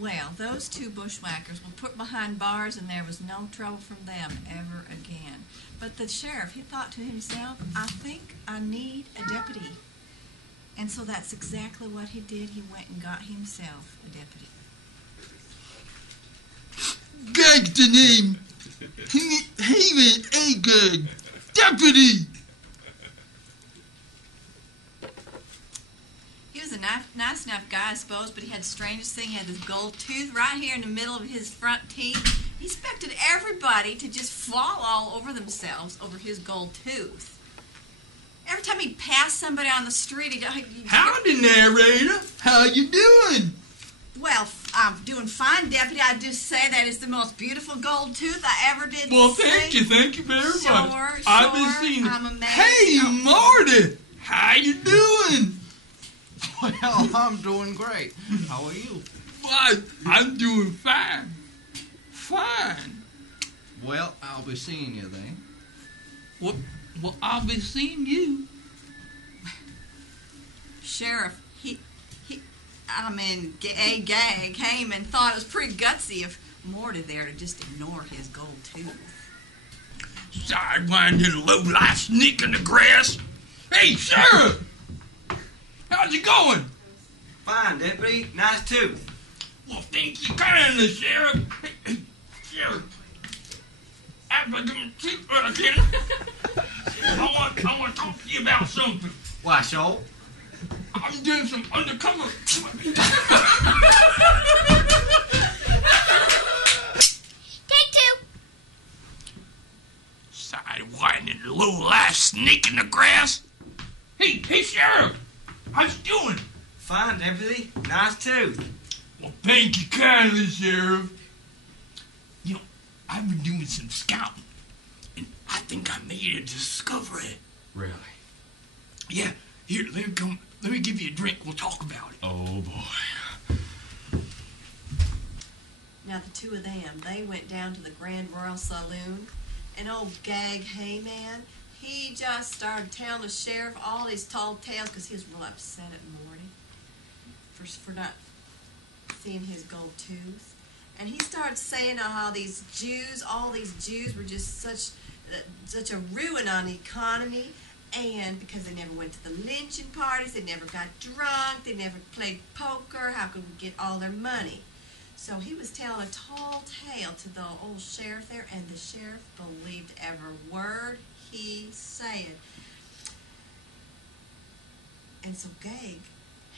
Well, those two bushwhackers were put behind bars, and there was no trouble from them ever again. But the sheriff, he thought to himself, I think I need a deputy. And so that's exactly what he did. He went and got himself a deputy. Gag's the name. He meant a gag. Deputy. He was a nice enough guy, I suppose, but he had the strangest thing. He had this gold tooth right here in the middle of his front teeth. He expected everybody to just fall all over themselves over his gold tooth. Every time he passed somebody on the street, he'd Howdy, narrator. How you doing? Well, I'm doing fine, Deputy. I just say that is the most beautiful gold tooth I ever did. Well, thank you very much. Sure, I've been seeing it. I'm amazed. Hey, Marty, how you doing? Well, I'm doing great. How are you? Why, I'm doing fine. Fine. Well, I'll be seeing you then. Well, I'll be seeing you. Sheriff, Gag came and thought it was pretty gutsy of Morty there to just ignore his gold tooth. Sidewinding low-life sneak in the grass. Hey, Sheriff! How's it going? Fine, Deputy. Nice tooth. Well, thank you kindly, Sheriff. Hey, Sheriff. After I give me a tooth right again, I want to talk to you about something. Why, Shoal? I'm doing some undercover. Take two. Sidewinding low-life sneak in the grass. Hey, Sheriff. How's it doing? Fine, Deputy. Nice tooth. Well, thank you kindly, Sheriff. You know, I've been doing some scouting, and I think I made a discovery. Really? Yeah, here, let me give you a drink. We'll talk about it. Oh, boy. Now, the two of them, they went down to the Grand Royal Saloon, and old Gag Hayman, he just started telling the sheriff all these tall tales because he was real upset at Morty for not seeing his gold tooth. And he started saying how all these Jews were just such a ruin on the economy, and because they never went to the lynching parties, they never got drunk, they never played poker, how could we get all their money? So he was telling a tall tale to the old sheriff there, and the sheriff believed every word he said. And so Gag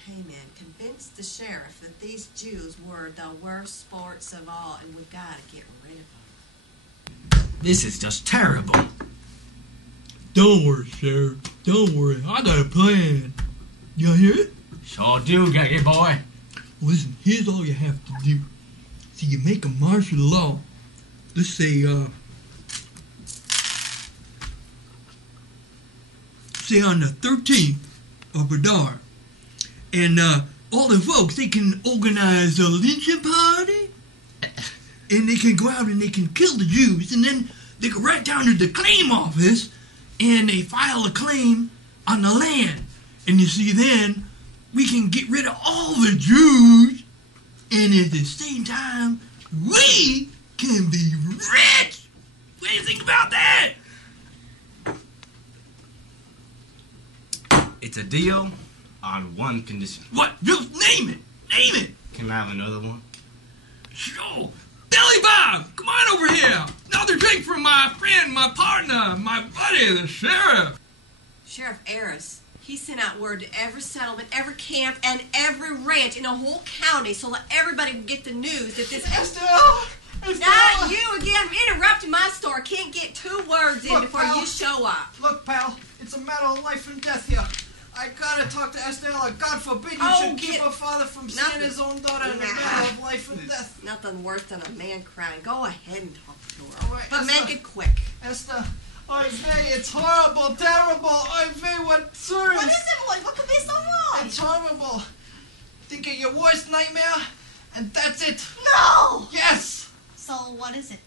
Hayman convinced the sheriff that these Jews were the worst sports of all, and we gotta get rid of them. This is just terrible. Don't worry, Sheriff. Don't worry. I got a plan. You hear it? Sure do, Gaggy boy. Listen, here's all you have to do. See, you make a martial law. Let's say on the 13th of Adar. And all the folks, they can organize a lynching party. And they can go out and they can kill the Jews. And then they go right down to the claim office and they file a claim on the land. And you see, then we can get rid of all the Jews. And at the same time, we can be rich. What do you think about that? It's a deal on one condition. What? Just name it. Name it. Can I have another one? Sure. Billy Bob, come on over here. Another drink for my friend, my partner, my buddy, the sheriff. Sheriff Harris, he sent out word to every settlement, every camp, and every ranch in the whole county so that everybody would get the news that this... Estelle! Not you again, interrupting my story. Can't get 2 words in before you show up. Look, pal, it's a matter of life and death here. I gotta talk to Estelle. God forbid you should keep her father from seeing his own daughter in the middle of life and death. Nothing worse than a man crying. Go ahead and talk to her. All right, but Esther, make it quick. Esther, oy vey, it's horrible, terrible. Oy vey, what serious? What is it, boy? What could be so wrong? It's horrible. Think of your worst nightmare, and that's it. No! Yes! So what is it?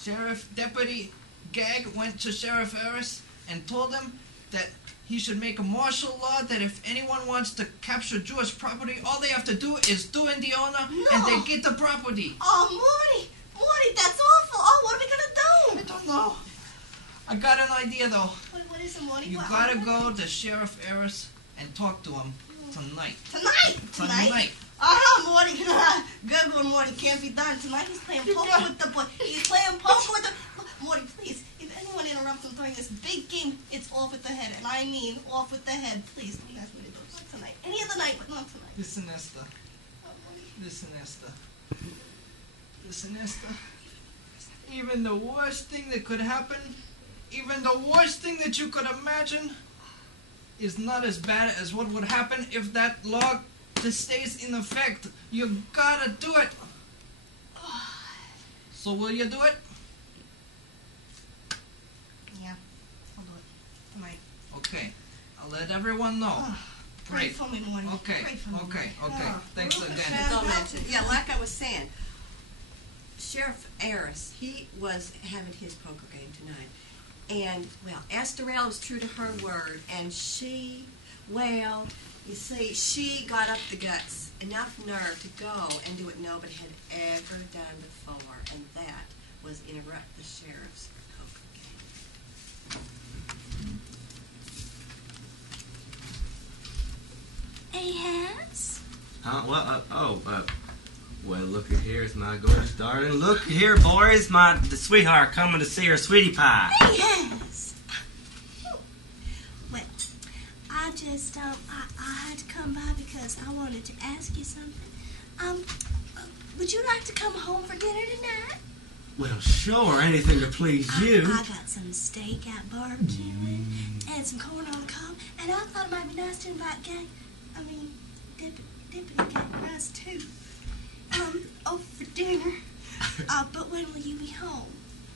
Sheriff Deputy Gag went to Sheriff Harris and told him that he should make a martial law that if anyone wants to capture Jewish property, all they have to do is do in the owner and they get the property. Oh, Morty, that's awful. Oh, what are we gonna do? I don't know. I got an idea though. What is it, Morty? You gotta go to Sheriff Harris and talk to him tonight. Tonight? Oh, Morty. Good one, Morty. Can't be done. Tonight he's playing poker with the boy. Morty, please. If anyone interrupts him during this big game, it's off with the head. And I mean off with the head. Please don't ask me to do it. Not tonight. Any other night, but not tonight. Listen, Esther. Oh, Morty. Listen, Esther. Even the worst thing that could happen, even the worst thing that you could imagine, is not as bad as what would happen if that law just stays in effect. You gotta do it. So will you do it? Yeah, I'll do it tonight. Okay, I'll let everyone know. Pray Great. for me, Morty. Okay, Pray for me. okay. Thanks again. Don't mention. Yeah, like I was saying, Sheriff Harris, he was having his poker game tonight. And, well, Estoril was true to her word. And she, well, you see, she got up the guts, enough nerve to go and do what nobody had ever done before. And that was interrupt the sheriff's poker game. Ahaz? Well, look at here, it's my gorgeous darling. Look here, boys, the sweetheart coming to see her sweetie pie. Yes. Well, I just, I had to come by because I wanted to ask you something. Would you like to come home for dinner tonight? Well, sure, anything to please you. I got some steak out barbecuing and some corn on the cob, and I thought it might be nice to invite Deputy Gay Rice too. Over for dinner. But when will you be home?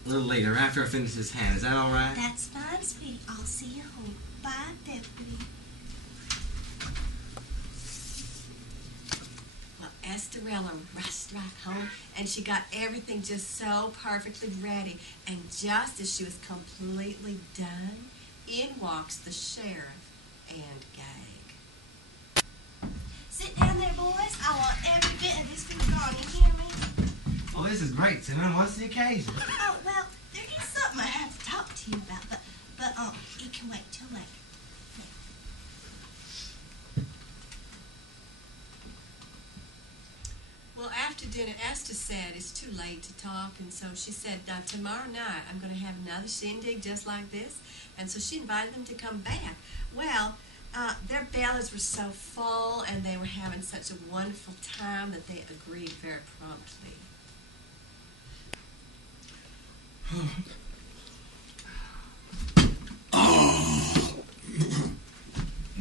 A little later, after I finish this hand. Is that all right? That's fine, sweetie. I'll see you home. Bye, Deputy. Well, Estorilla rushed right home, and she got everything just so perfectly ready. And just as she was completely done, in walks the sheriff and Gag. Sit down there, boys. I want every bit of this food gone. You hear me? Well, this is great, Simon. What's the occasion? Oh, well, there is something I have to talk to you about, but it can wait till later. Well, after dinner, Esther said it's too late to talk, and so she said, now, tomorrow night I'm going to have another shindig just like this, and so she invited them to come back. Well, their bellies were so full, and they were having such a wonderful time that they agreed very promptly.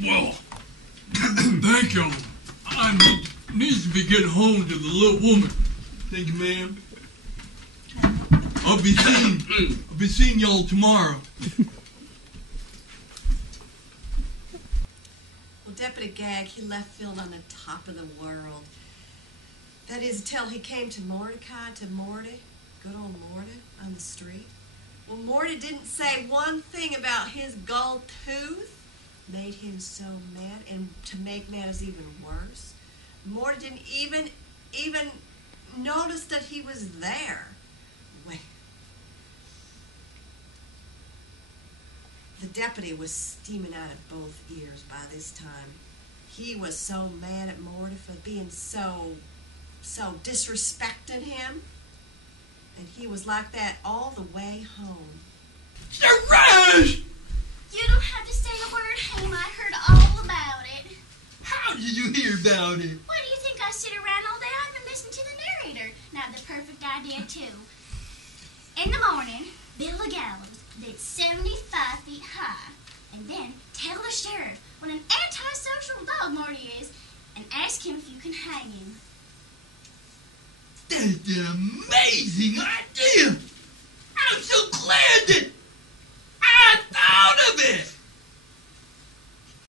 Well, thank you. I needs to be getting home to the little woman. Thank you, ma'am. I'll be seeing y'all tomorrow. Well, Deputy Gag, he left Phil on the top of the world. That is, until he came to Mordecai, to Morty, good old Morty, on the street. Well, Morty didn't say one thing about his gold tooth. Made him so mad, and to make matters even worse, Morty didn't even notice that he was there. Well, the deputy was steaming out of both ears by this time. He was so mad at Morty for being so disrespecting him, and he was like that all the way home. Surprise! You don't have to say a word, Haim. I heard all about it. How did you hear about it? What do you think? I sit around all day? I've been listening to the narrator. Now, the perfect idea, too. In the morning, build a gallows that's 75 feet high. And then tell the sheriff what an antisocial dog Morty is and ask him if you can hang him. That's an amazing idea! I'm so glad that I thought of it!